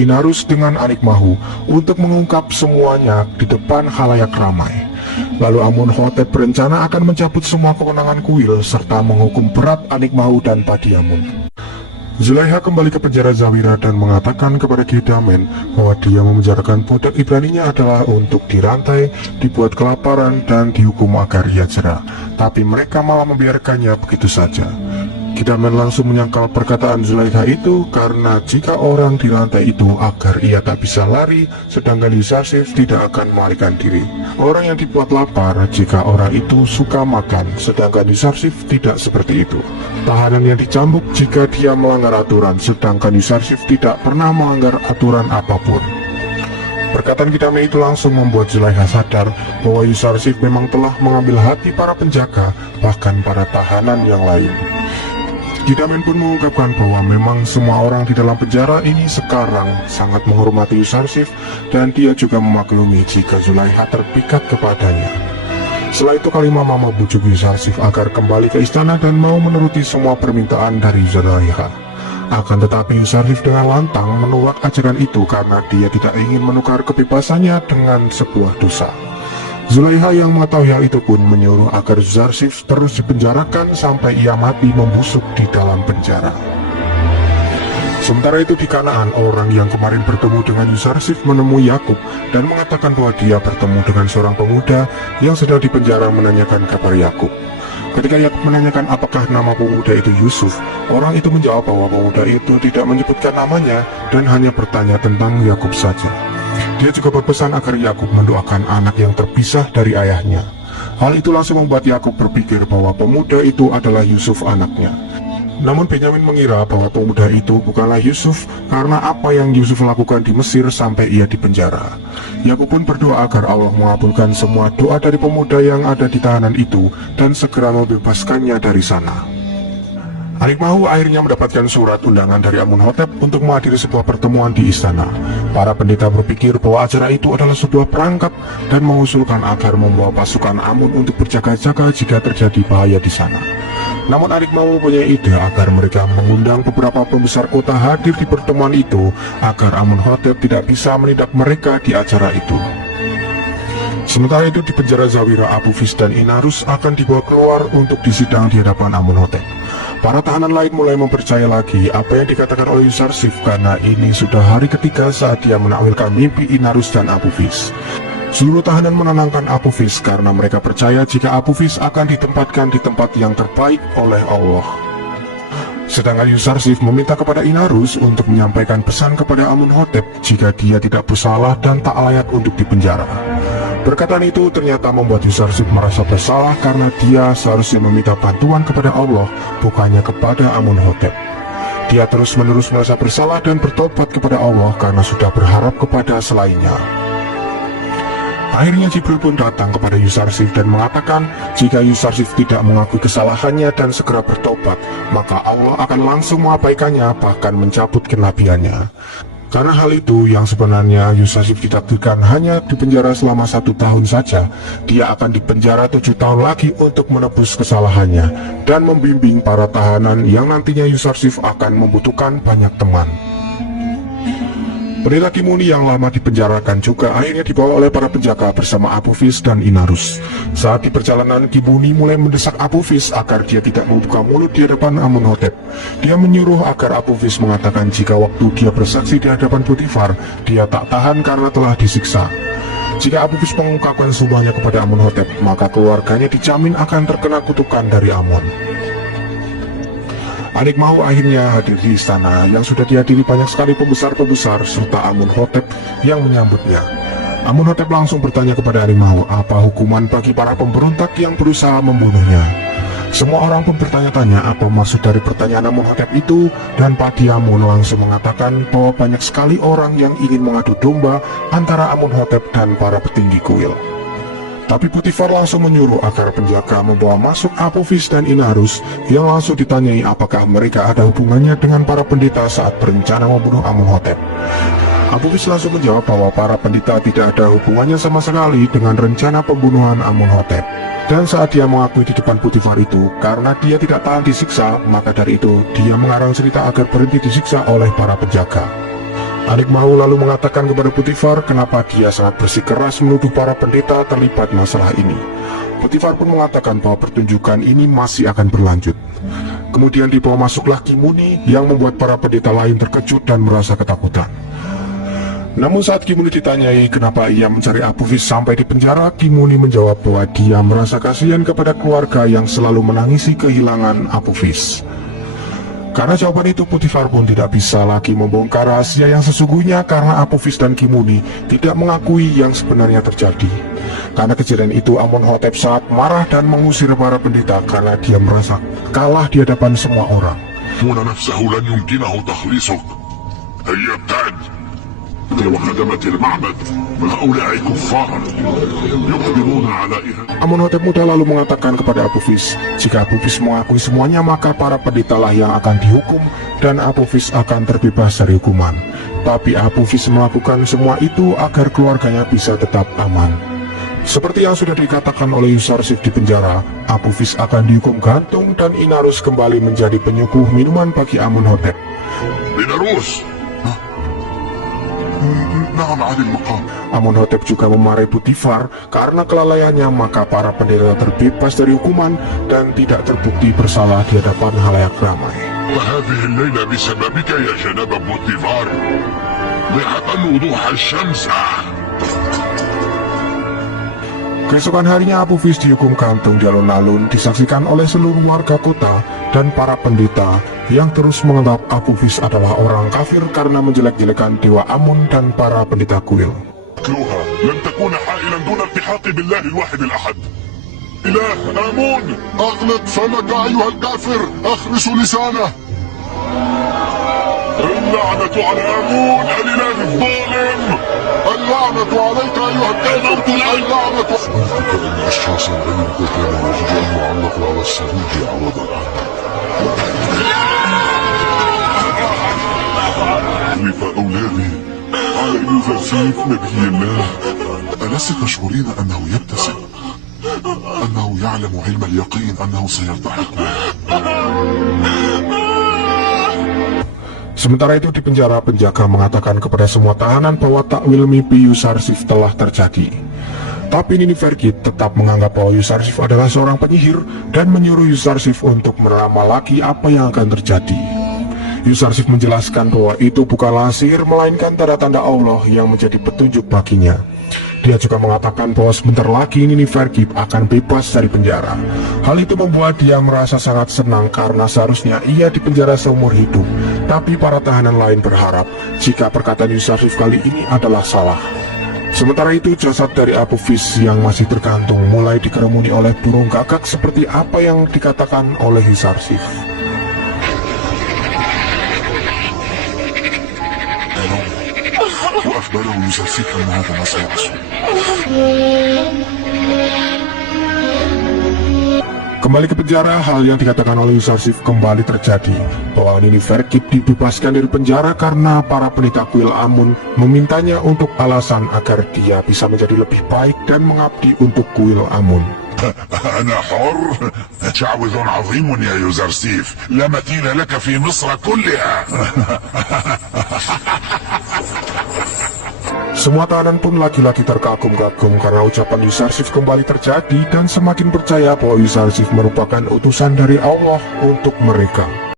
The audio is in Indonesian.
Inarus dengan Anikmahu untuk mengungkap semuanya di depan khalayak ramai. Lalu Amunhotep berencana akan mencabut semua kewenangan kuil serta menghukum berat Anikmahu dan Padiamun. Zulaiha kembali ke penjara Zawira dan mengatakan kepada Kidamen bahwa dia memenjarakan budak Ibraninya adalah untuk dirantai, dibuat kelaparan, dan dihukum agar ia jerah. Tapi mereka malah membiarkannya begitu saja. Kidamen langsung menyangkal perkataan Zulaiha itu karena jika orang dirantai itu agar ia tak bisa lari, sedangkan Yuzarsif tidak akan melarikan diri. Orang yang dibuat lapar jika orang itu suka makan, sedangkan Yuzarsif tidak seperti itu. Tahanan yang dicambuk jika dia melanggar aturan, sedangkan Yuzarsif tidak pernah melanggar aturan apapun. Perkataan Kidamen itu langsung membuat Zulaiha sadar bahwa Yuzarsif memang telah mengambil hati para penjaga, bahkan para tahanan yang lain. Kidamen pun mengungkapkan bahwa memang semua orang di dalam penjara ini sekarang sangat menghormati Yuzarsif dan dia juga memaklumi jika Zulaiha terpikat kepadanya. Setelah itu Kalimah membujuk Yuzarsif agar kembali ke istana dan mau menuruti semua permintaan dari Zulaiha. Akan tetapi Yuzarsif dengan lantang menolak ajakan itu karena dia tidak ingin menukar kebebasannya dengan sebuah dosa. Zulaiha yang mengetahui hal itu pun menyuruh agar Yuzarsif terus dipenjarakan sampai ia mati membusuk di dalam penjara. Sementara itu di Kanaan, orang yang kemarin bertemu dengan Yuzarsif menemui Yakub dan mengatakan bahwa dia bertemu dengan seorang pemuda yang sedang dipenjara menanyakan kabar Yakub. Ketika Yakub menanyakan apakah nama pemuda itu Yusuf, orang itu menjawab bahwa pemuda itu tidak menyebutkan namanya dan hanya bertanya tentang Yakub saja. Dia juga berpesan agar Yakub mendoakan anak yang terpisah dari ayahnya. Hal itu langsung membuat Yakub berpikir bahwa pemuda itu adalah Yusuf anaknya. Namun Benyamin mengira bahwa pemuda itu bukanlah Yusuf karena apa yang Yusuf lakukan di Mesir sampai ia dipenjara. Yakub pun berdoa agar Allah mengabulkan semua doa dari pemuda yang ada di tahanan itu dan segera membebaskannya dari sana. Anikmahu akhirnya mendapatkan surat undangan dari Amunhotep untuk menghadiri sebuah pertemuan di istana. Para pendeta berpikir bahwa acara itu adalah sebuah perangkap dan mengusulkan agar membawa pasukan Amun untuk berjaga-jaga jika terjadi bahaya di sana. Namun Anikmahu punya ide agar mereka mengundang beberapa pembesar kota hadir di pertemuan itu agar Amunhotep tidak bisa menindak mereka di acara itu. Sementara itu di penjara Zawira, Apophis dan Inarus akan dibawa keluar untuk disidang di hadapan Amunhotep. Para tahanan lain mulai mempercaya lagi apa yang dikatakan oleh Yuzarsif karena ini sudah hari ketiga saat dia menakwilkan mimpi Inarus dan Apophis. Seluruh tahanan menenangkan Apophis karena mereka percaya jika Apophis akan ditempatkan di tempat yang terbaik oleh Allah. Sedangkan Yuzarsif meminta kepada Inarus untuk menyampaikan pesan kepada Amunhotep jika dia tidak bersalah dan tak layak untuk dipenjara. Perkataan itu ternyata membuat Yuzarsif merasa bersalah karena dia seharusnya meminta bantuan kepada Allah, bukannya kepada Amunhotep. Dia terus-menerus merasa bersalah dan bertobat kepada Allah karena sudah berharap kepada selainnya. Akhirnya Jibril pun datang kepada Yuzarsif dan mengatakan jika Yuzarsif tidak mengakui kesalahannya dan segera bertobat, maka Allah akan langsung mengabaikannya bahkan mencabut kenabiannya. Karena hal itu yang sebenarnya Yuzarsif ditakdirkan hanya dipenjara selama 1 tahun saja, dia akan dipenjara 7 tahun lagi untuk menebus kesalahannya dan membimbing para tahanan yang nantinya Yuzarsif akan membutuhkan banyak teman. Pendeta Kimuni yang lama dipenjarakan juga akhirnya dibawa oleh para penjaga bersama Apophis dan Inarus. Saat di perjalanan, Kimuni mulai mendesak Apophis agar dia tidak membuka mulut di hadapan Amunhotep. Dia menyuruh agar Apophis mengatakan jika waktu dia bersaksi di hadapan Potifar, dia tak tahan karena telah disiksa. Jika Apophis mengungkapkan semuanya kepada Amunhotep, maka keluarganya dijamin akan terkena kutukan dari Amon. Anikmahu akhirnya hadir di istana yang sudah dihadiri banyak sekali pembesar-pembesar serta Amunhotep yang menyambutnya. Amunhotep langsung bertanya kepada Anikmahu apa hukuman bagi para pemberontak yang berusaha membunuhnya. Semua orang pun bertanya-tanya apa maksud dari pertanyaan Amunhotep itu, dan Padiamun langsung mengatakan bahwa banyak sekali orang yang ingin mengadu domba antara Amunhotep dan para petinggi kuil. Tapi Potifar langsung menyuruh agar penjaga membawa masuk Apophis dan Inarus yang langsung ditanyai apakah mereka ada hubungannya dengan para pendeta saat berencana membunuh Amunhotep. Apophis langsung menjawab bahwa para pendeta tidak ada hubungannya sama sekali dengan rencana pembunuhan Amunhotep. Dan saat dia mengakui di depan Potifar itu, karena dia tidak tahan disiksa, maka dari itu dia mengarang cerita agar berhenti disiksa oleh para penjaga. Adik Mahu lalu mengatakan kepada Potifar kenapa dia sangat bersikeras menuduh para pendeta terlibat masalah ini. Potifar pun mengatakan bahwa pertunjukan ini masih akan berlanjut. Kemudian dibawa masuklah Kimuni yang membuat para pendeta lain terkejut dan merasa ketakutan. Namun saat Kimuni ditanyai kenapa ia mencari Apophis sampai di penjara, Kimuni menjawab bahwa dia merasa kasihan kepada keluarga yang selalu menangisi kehilangan Apophis. Karena jawaban itu, Potifar pun tidak bisa lagi membongkar rahasia yang sesungguhnya karena Apophis dan Kimuni tidak mengakui yang sebenarnya terjadi. Karena kejadian itu, Amonhotep sangat marah dan mengusir para pendeta karena dia merasa kalah di hadapan semua orang. Amonhotep muda lalu mengatakan kepada Apophis, jika Apophis mengakui semuanya maka para pendeta lah yang akan dihukum dan Apophis akan terbebas dari hukuman. Tapi Apophis melakukan semua itu agar keluarganya bisa tetap aman. Seperti yang sudah dikatakan oleh Yusarsif di penjara, Apophis akan dihukum gantung dan Inarus kembali menjadi penyuguh minuman bagi Amonhotep. Inarus! Amonhotep juga memarahi Potifar karena kelalaiannya, maka para pendeta terbebas dari hukuman dan tidak terbukti bersalah di hadapan halayak ramai. Keesokan harinya Apophis dihukum gantung di alun-alun, disaksikan oleh seluruh warga kota dan para pendeta yang terus menganggap Apophis adalah orang kafir karena menjelek-jelekan dewa Amun dan para pendeta kuil. لن تكون حائلا دون التحاق بالله الواحد الأحد. إله آمون أغلق فمك أيها الكافر، أخرس لسانه. اللعنة على آمون الإله الظالم، اللعنة عليك أيها الكافر، اللعنة. أذكر أن أشخاصا غيرك كان يجب أن يعلق على الصليب عوضا. فأولادي على يوسف نبي الله، ألست تشعرين أنه يبتسم؟ أنه يعلم علم اليقين أنه سيضحك. Sementara itu di penjara, penjaga mengatakan kepada semua tahanan bahwa takwil mimpi Yusarsif telah terjadi. Tapi Niniferkit tetap menganggap bahwa Yusarsif adalah seorang penyihir dan menyuruh Yusarsif untuk meramal lagi apa yang akan terjadi. Yusarsif menjelaskan bahwa itu bukanlah sihir melainkan tanda-tanda Allah yang menjadi petunjuk baginya. Dia juga mengatakan bahwa sebentar lagi Niniferkit akan bebas dari penjara. Hal itu membuat dia merasa sangat senang karena seharusnya ia dipenjara seumur hidup. Tapi para tahanan lain berharap jika perkataan Yusarsif kali ini adalah salah. Sementara itu jasad dari Apophis yang masih tergantung mulai dikerumuni oleh burung gagak seperti apa yang dikatakan oleh Yusarsif. وأخبره يوسف أن هذا ما سيحصل. Kembali ke penjara, hal yang dikatakan oleh Yusarsif kembali terjadi, bahwa Niniferkit dibebaskan dari penjara karena para pendeta kuil Amun memintanya untuk alasan agar dia bisa menjadi lebih baik dan mengabdi untuk kuil Amun. أنا حر. شعوذ عظيم يا يوزرسيف، لا مثيل لك في مصر كلها. Semua tahanan pun lagi-lagi terkagum-kagum karena ucapan Yusarsif kembali terjadi dan semakin percaya bahwa Yusarsif merupakan utusan dari Allah untuk mereka.